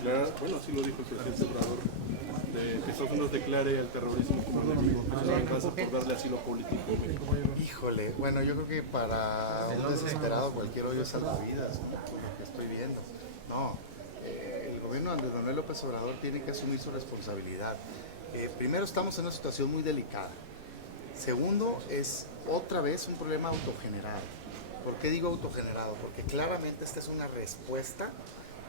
declarar, bueno, así lo dijo el presidente Obrador, de que Estados Unidos declare el terrorismo como un enemigo, que se venganza por darle asilo político a México. Híjole, bueno, yo creo que para un desesperado cualquier hoyo salva vidas, ¿no? Lo que estoy viendo. No, el gobierno de Andrés Manuel López Obrador tiene que asumir su responsabilidad. Primero, estamos en una situación muy delicada. Segundo, es otra vez un problema autogenerado. ¿Por qué digo autogenerado? Porque claramente esta es una respuesta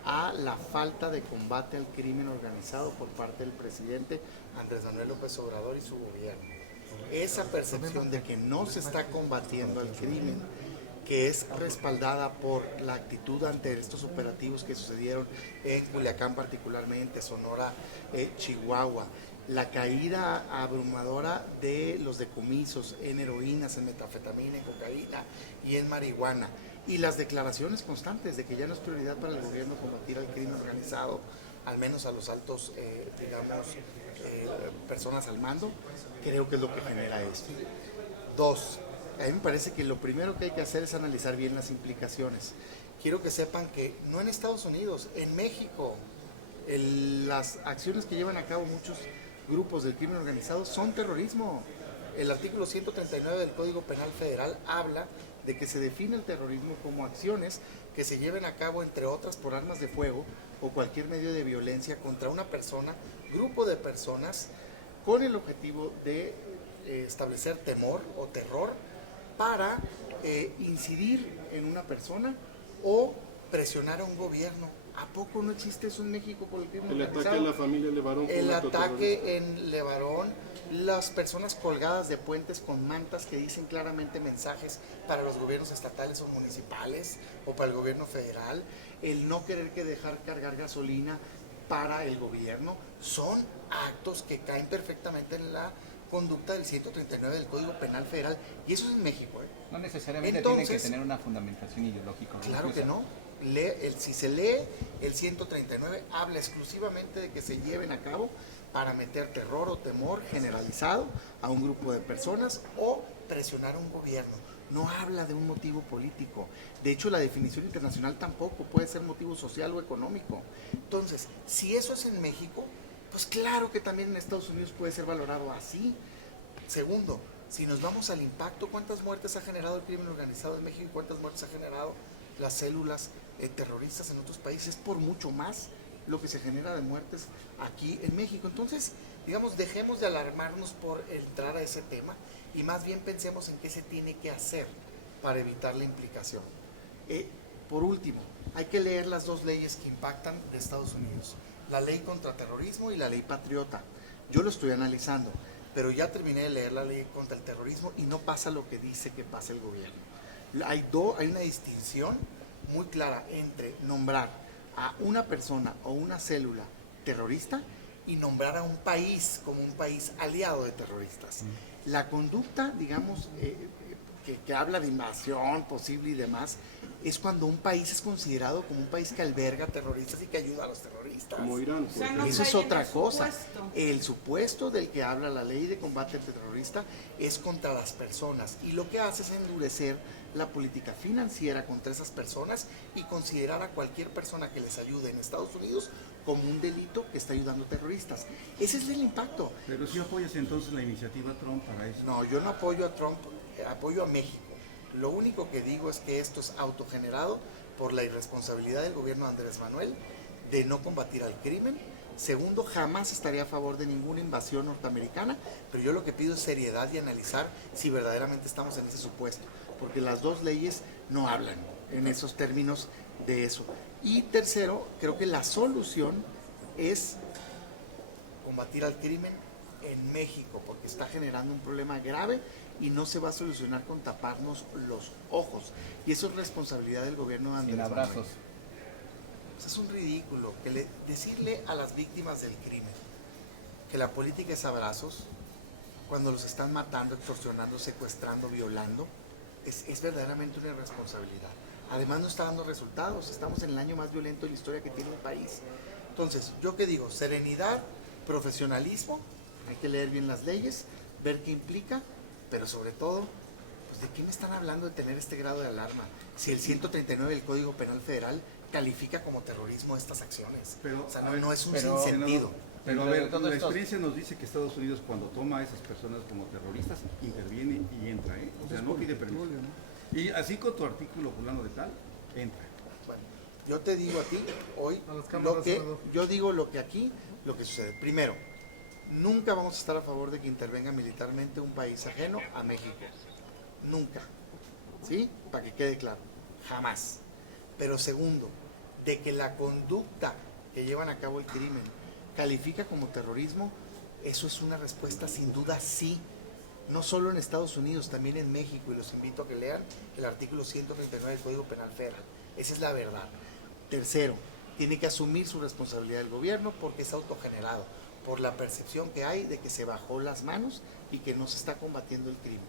a la falta de combate al crimen organizado por parte del presidente Andrés Manuel López Obrador y su gobierno. Esa percepción de que no se está combatiendo al crimen, que es respaldada por la actitud ante estos operativos que sucedieron en Culiacán particularmente, Sonora, Chihuahua, la caída abrumadora de los decomisos en heroínas, en metanfetamina, en cocaína y en marihuana, y las declaraciones constantes de que ya no es prioridad para el gobierno combatir al crimen organizado, al menos a los altos, personas al mando, creo que es lo que genera esto. Dos, a mí me parece que lo primero que hay que hacer es analizar bien las implicaciones. Quiero que sepan que no en Estados Unidos, en México, las acciones que llevan a cabo muchos grupos del crimen organizado son terrorismo. El artículo 139 del Código Penal Federal habla de que se define el terrorismo como acciones que se lleven a cabo, entre otras, por armas de fuego o cualquier medio de violencia contra una persona, grupo de personas, con el objetivo de establecer temor o terror para incidir en una persona o presionar a un gobierno. ¿A poco no existe eso en México por el crimen organizado? El ataque a la familia Levarón. El ataque en Levarón, las personas colgadas de puentes con mantas que dicen claramente mensajes para los gobiernos estatales o municipales o para el gobierno federal, el no querer que dejar cargar gasolina para el gobierno, son actos que caen perfectamente en la conducta del 139 del Código Penal Federal, y eso es en México. No necesariamente entonces, tiene que tener una fundamentación ideológica. Claro que no. Si se lee el 139, habla exclusivamente de que se lleven a cabo para meter terror o temor generalizado a un grupo de personas o presionar a un gobierno. No habla de un motivo político. De hecho, la definición internacional tampoco puede ser motivo social o económico. Entonces, si eso es en México, pues claro que también en Estados Unidos puede ser valorado así. Segundo, si nos vamos al impacto, ¿cuántas muertes ha generado el crimen organizado en México y cuántas muertes ha generado las células terroristas en otros países? Por mucho más lo que se genera de muertes aquí en México. Entonces, digamos, dejemos de alarmarnos por entrar a ese tema y más bien pensemos en qué se tiene que hacer para evitar la implicación. Por último, hay que leer las dos leyes que impactan de Estados Unidos, la ley contra terrorismo y la ley patriota. Yo lo estoy analizando, pero ya terminé de leer la ley contra el terrorismo y no pasa lo que dice que pasa el gobierno. Hay una distinción muy clara entre nombrar a una persona o una célula terrorista y nombrar a un país como un país aliado de terroristas. La conducta, digamos, que habla de invasión posible y demás, es cuando un país es considerado como un país que alberga terroristas y que ayuda a los terroristas. Como Irán. O sea, no Eso es otra cosa. Supuesto. El supuesto del que habla la ley de combate al terrorista es contra las personas, y lo que hace es endurecer la política financiera contra esas personas y considerar a cualquier persona que les ayude en Estados Unidos como un delito que está ayudando a terroristas. Ese es el impacto. Pero si apoyas entonces la iniciativa Trump para eso. No, yo no apoyo a Trump, apoyo a México. Lo único que digo es que esto es autogenerado por la irresponsabilidad del gobierno de Andrés Manuel de no combatir al crimen. Segundo, jamás estaría a favor de ninguna invasión norteamericana, pero yo lo que pido es seriedad y analizar si verdaderamente estamos en ese supuesto, porque las dos leyes no hablan en esos términos de eso. Y tercero, creo que la solución es combatir al crimen en México, porque está generando un problema grave y no se va a solucionar con taparnos los ojos. Y eso es responsabilidad del gobierno de Andrés Sin abrazos. Manuel. Pues es un ridículo decirle a las víctimas del crimen que la política es abrazos cuando los están matando, extorsionando, secuestrando, violando. Es verdaderamente una irresponsabilidad. Además no está dando resultados. Estamos en el año más violento de la historia que tiene el país. Entonces, ¿yo qué digo? Serenidad, profesionalismo, hay que leer bien las leyes, ver qué implica, pero sobre todo, pues, ¿de qué me están hablando de tener este grado de alarma? Si el 139 del Código Penal Federal califica como terrorismo estas acciones. Pero, o sea, a no, ver, no es un pero- sinsentido. Pero a Pero ver, todo la esto- experiencia nos dice que Estados Unidos cuando toma a esas personas como terroristas, interviene y entra, ¿eh? O sea, no pide permiso. Y así con tu artículo fulano de tal, entra. Bueno, yo te digo a ti hoy A las cámaras, lo que senador. yo digo lo que aquí, lo que sucede. Primero, nunca vamos a estar a favor de que intervenga militarmente un país ajeno a México. Nunca. ¿Sí? Para que quede claro. Jamás. Pero segundo, de que la conducta que llevan a cabo el crimen califica como terrorismo, eso es una respuesta sin duda sí. No solo en Estados Unidos, también en México, y los invito a que lean el artículo 139 del Código Penal Federal. Esa es la verdad. Tercero, tiene que asumir su responsabilidad el gobierno porque es autogenerado, por la percepción que hay de que se bajó las manos y que no se está combatiendo el crimen.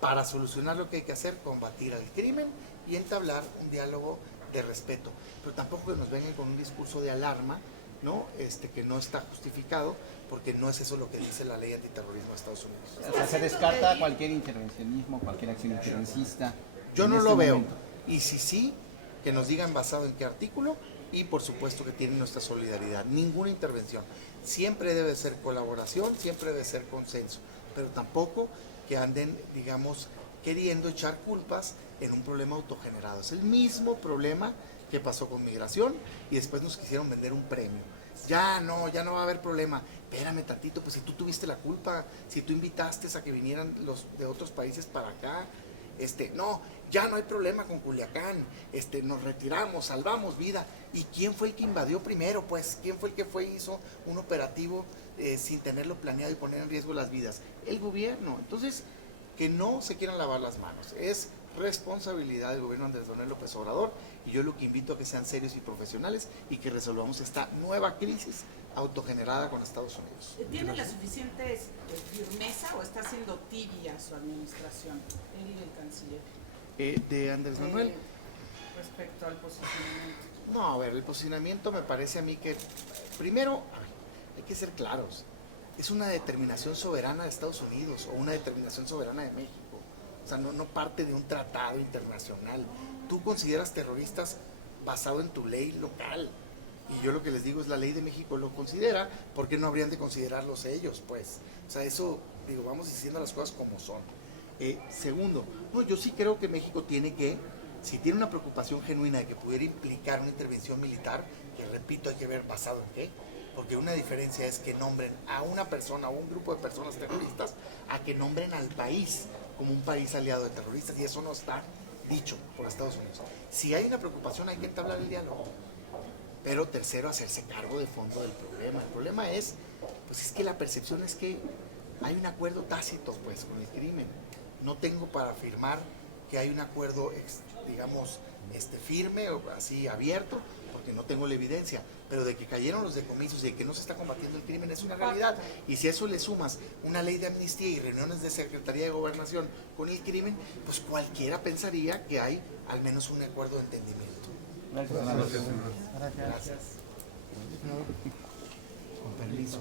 Para solucionar lo que hay que hacer, combatir al crimen y entablar un diálogo de respeto. Pero tampoco que nos vengan con un discurso de alarma, ¿no? Que no está justificado, porque no es eso lo que dice la ley antiterrorismo de Estados Unidos. O sea, se descarta cualquier intervencionismo, cualquier acción intervencista. Yo en no este lo veo. momento. Y si sí, que nos digan basado en qué artículo y por supuesto que tienen nuestra solidaridad. Ninguna intervención. Siempre debe ser colaboración, siempre debe ser consenso, pero tampoco que anden, digamos, queriendo echar culpas en un problema autogenerado. Es el mismo problema que pasó con migración y después nos quisieron vender un premio. Ya no va a haber problema. Espérame tantito, pues si tú tuviste la culpa, si tú invitaste a que vinieran los de otros países para acá, no, ya no hay problema con Culiacán, nos retiramos, salvamos vida. ¿Y quién fue el que invadió primero? Pues, ¿quién fue el que hizo un operativo sin tenerlo planeado y poner en riesgo las vidas? El gobierno. Entonces, que no se quieran lavar las manos. Es responsabilidad del gobierno Andrés Manuel López Obrador y yo lo que invito a que sean serios y profesionales y que resolvamos esta nueva crisis autogenerada con Estados Unidos. ¿Tiene la suficiente firmeza o está siendo tibia su administración, él y el canciller? De Andrés Manuel. Respecto al posicionamiento. No, a ver, el posicionamiento me parece a mí que, primero, a ver, hay que ser claros, es una determinación soberana de Estados Unidos o una determinación soberana de México. O sea, no parte de un tratado internacional. Tú consideras terroristas basado en tu ley local. Y yo lo que les digo es la ley de México lo considera, ¿por qué no habrían de considerarlos ellos? Pues, o sea, eso, digo, vamos diciendo las cosas como son. Segundo, no, yo sí creo que México tiene que, si tiene una preocupación genuina de que pudiera implicar una intervención militar, que repito, hay que ver basado en qué, porque una diferencia es que nombren a una persona o un grupo de personas terroristas, a que nombren al país como un país aliado de terroristas, y eso no está dicho por Estados Unidos. Si hay una preocupación, hay que entablar el diálogo. Pero tercero, hacerse cargo de fondo del problema. El problema es, pues es que la percepción es que hay un acuerdo tácito, pues, con el crimen. No tengo para afirmar que hay un acuerdo, digamos, firme o así abierto, porque no tengo la evidencia, pero de que cayeron los decomisos y de que no se está combatiendo el crimen es una realidad. Y si a eso le sumas una ley de amnistía y reuniones de Secretaría de Gobernación con el crimen, pues cualquiera pensaría que hay al menos un acuerdo de entendimiento. Gracias, senador. Gracias. Con permiso.